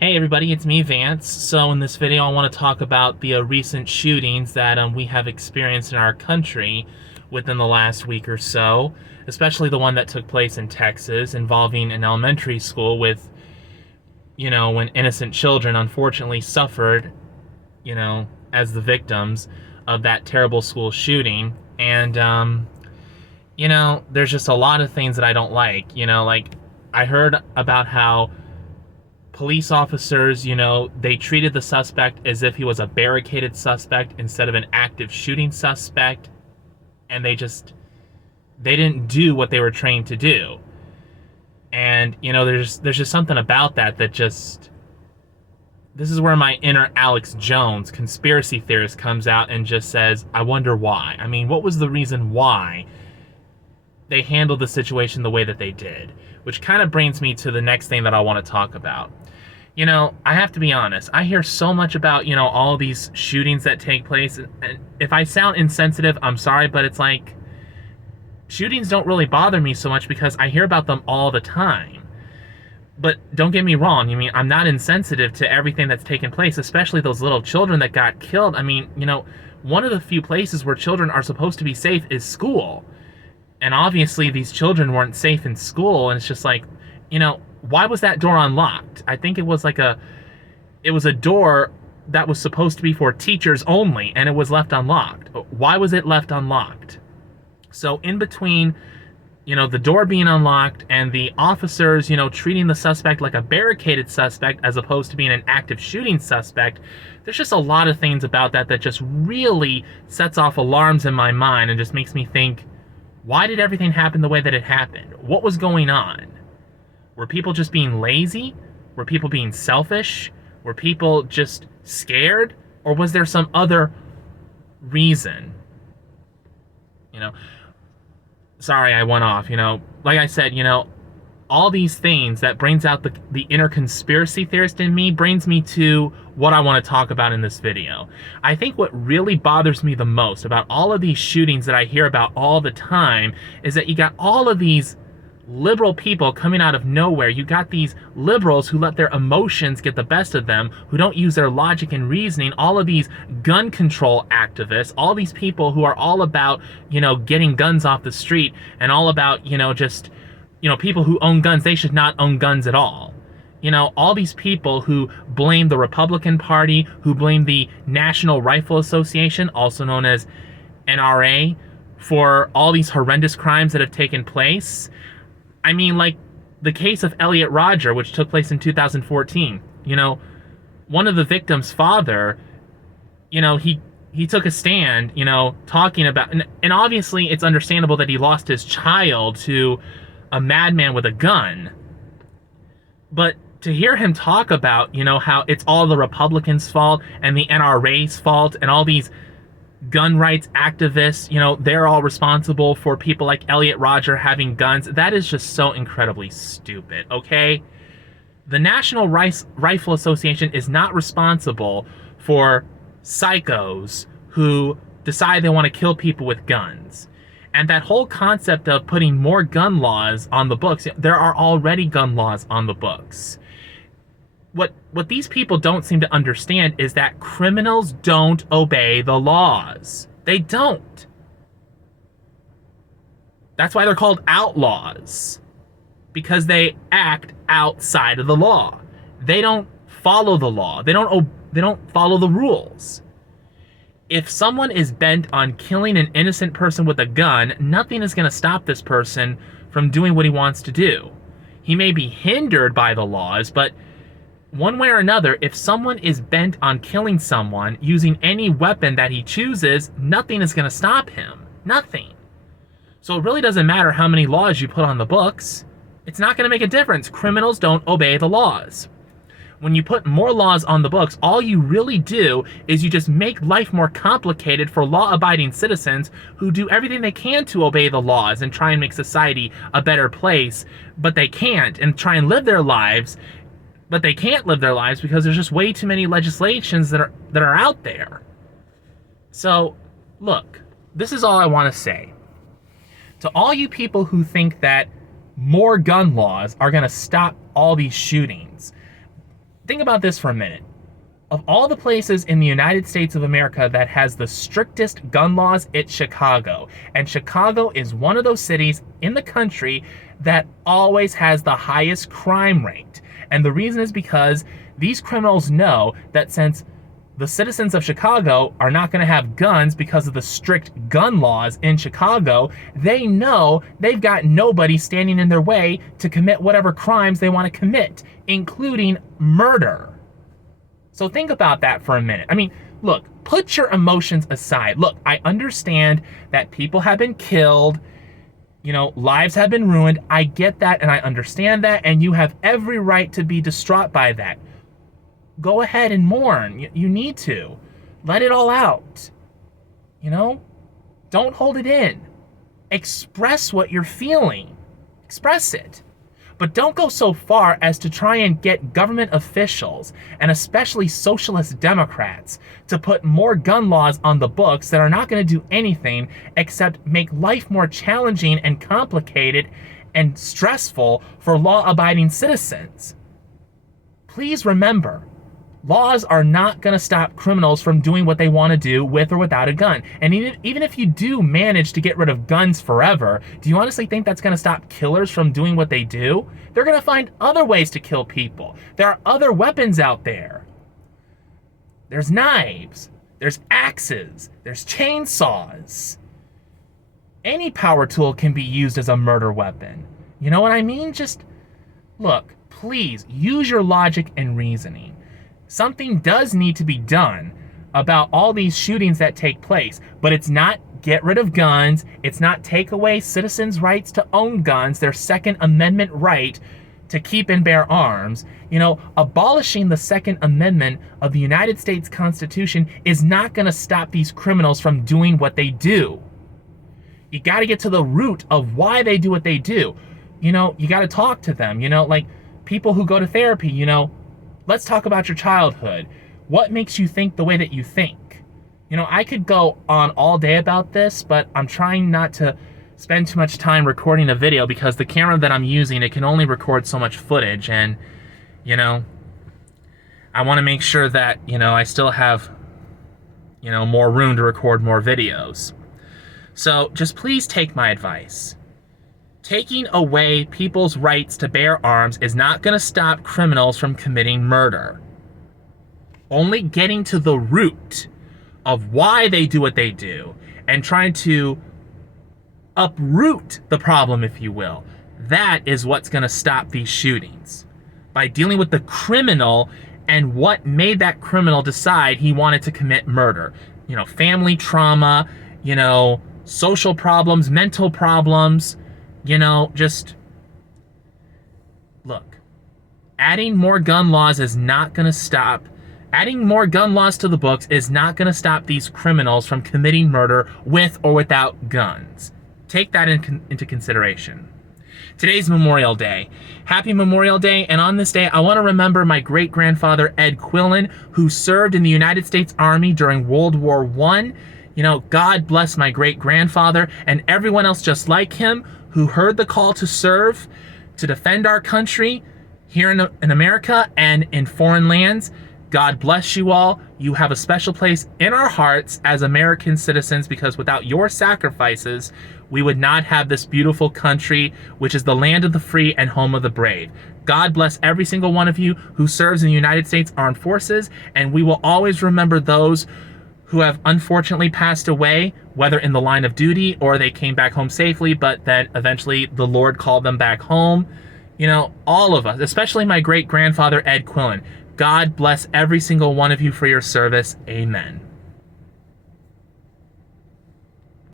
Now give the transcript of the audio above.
Hey everybody, it's me, Vance. So in this video, I want to talk about the recent shootings that we have experienced in our country within the last week or so, especially the one that took place in Texas involving an elementary school with, when innocent children unfortunately suffered, as the victims of that terrible school shooting. And, there's just a lot of things that I don't like. Like I heard about how police officers, they treated the suspect as if he was a barricaded suspect instead of an active shooting suspect. And they didn't do what they were trained to do. And, there's just something about that just, this is where my inner Alex Jones conspiracy theorist comes out and just says, I wonder why. I mean, what was the reason why they handled the situation the way that they did? Which kind of brings me to the next thing that I want to talk about. I have to be honest. I hear so much about, all these shootings that take place. And if I sound insensitive, I'm sorry, but it's like, shootings don't really bother me so much because I hear about them all the time. But don't get me wrong. I mean, I'm not insensitive to everything that's taken place, especially those little children that got killed. I mean, one of the few places where children are supposed to be safe is school. And obviously these children weren't safe in school. And it's just like, why was that door unlocked? I think it was a door that was supposed to be for teachers only, and it was left unlocked. Why was it left unlocked? So in between, the door being unlocked and the officers, treating the suspect like a barricaded suspect as opposed to being an active shooting suspect, there's just a lot of things about that just really sets off alarms in my mind and just makes me think, why did everything happen the way that it happened? What was going on? Were people just being lazy? Were people being selfish? Were people just scared? Or was there some other reason? Sorry, I went off. Like I said, all these things that brings out the inner conspiracy theorist in me brings me to what I want to talk about in this video. I think what really bothers me the most about all of these shootings that I hear about all the time is that you got all of these liberal people coming out of nowhere. You got these liberals who let their emotions get the best of them, who don't use their logic and reasoning, all of these gun control activists, all these people who are all about, getting guns off the street and all about, just, people who own guns, they should not own guns at all. All these people who blame the Republican Party, who blame the National Rifle Association, also known as NRA, for all these horrendous crimes that have taken place. I mean, like the case of Elliot Rodger, which took place in 2014. One of the victims' father, he took a stand, talking about, and obviously it's understandable that he lost his child to a madman with a gun. But to hear him talk about, how it's all the Republicans' fault and the NRA's fault and all these gun rights activists, they're all responsible for people like Elliot Rodger having guns. That is just so incredibly stupid, okay? The National Rifle Association is not responsible for psychos who decide they want to kill people with guns. And that whole concept of putting more gun laws on the books, there are already gun laws on the books. What these people don't seem to understand is that criminals don't obey the laws. They don't. That's why they're called outlaws. Because they act outside of the law. They don't follow the law. They don't follow the rules. If someone is bent on killing an innocent person with a gun, nothing is going to stop this person from doing what he wants to do. He may be hindered by the laws, but one way or another, if someone is bent on killing someone using any weapon that he chooses, nothing is going to stop him. Nothing. So it really doesn't matter how many laws you put on the books. It's not going to make a difference. Criminals don't obey the laws. When you put more laws on the books, all you really do is you just make life more complicated for law-abiding citizens who do everything they can to obey the laws and try and make society a better place, but they can't, and try and live their lives. But they can't live their lives because there's just way too many legislations that are out there. So, look, this is all I want to say. To all you people who think that more gun laws are going to stop all these shootings, Think about this for a minute. Of all the places in the United States of America that has the strictest gun laws, it's Chicago. And Chicago is one of those cities in the country that always has the highest crime rate. And the reason is because these criminals know that since the citizens of Chicago are not going to have guns because of the strict gun laws in Chicago, they know they've got nobody standing in their way to commit whatever crimes they want to commit, including murder. So think about that for a minute. I mean, look, put your emotions aside. Look, I understand that people have been killed, lives have been ruined. I get that and I understand that, and you have every right to be distraught by that. Go ahead and mourn. You need to. Let it all out. Don't hold it in. Express what you're feeling. Express it. But don't go so far as to try and get government officials, and especially socialist Democrats, to put more gun laws on the books that are not going to do anything except make life more challenging and complicated and stressful for law-abiding citizens. Please remember, laws are not going to stop criminals from doing what they want to do with or without a gun. And even if you do manage to get rid of guns forever, do you honestly think that's going to stop killers from doing what they do? They're going to find other ways to kill people. There are other weapons out there. There's knives. There's axes. There's chainsaws. Any power tool can be used as a murder weapon. You know what I mean? Just look, please use your logic and reasoning. Something does need to be done about all these shootings that take place, but it's not get rid of guns. It's not take away citizens' rights to own guns, their Second Amendment right to keep and bear arms. Abolishing the Second Amendment of the United States Constitution is not going to stop these criminals from doing what they do. You got to get to the root of why they do what they do. You got to talk to them, like people who go to therapy, let's talk about your childhood. What makes you think the way that you think? I could go on all day about this, but I'm trying not to spend too much time recording a video because the camera that I'm using, it can only record so much footage. And, I want to make sure that, I still have, more room to record more videos. So just please take my advice. Taking away people's rights to bear arms is not going to stop criminals from committing murder. Only getting to the root of why they do what they do and trying to uproot the problem, if you will, that is what's going to stop these shootings. By dealing with the criminal and what made that criminal decide he wanted to commit murder. Family trauma, social problems, mental problems. Just look, adding more gun laws is not going to stop. Adding more gun laws to the books is not going to stop these criminals from committing murder with or without guns. Take that into consideration. Today's Memorial Day. Happy Memorial Day, and on this day, I want to remember my great-grandfather, Ed Quillen, who served in the United States Army during World War I. God bless my great-grandfather and everyone else just like him who heard the call to serve, to defend our country here in America and in foreign lands. God bless you all. You have a special place in our hearts as American citizens, because without your sacrifices, we would not have this beautiful country, which is the land of the free and home of the brave. God bless every single one of you who serves in the United States Armed Forces, and we will always remember those who have unfortunately passed away, whether in the line of duty or they came back home safely, but then eventually the Lord called them back home. All of us, especially my great-grandfather, Ed Quillen. God bless every single one of you for your service. Amen.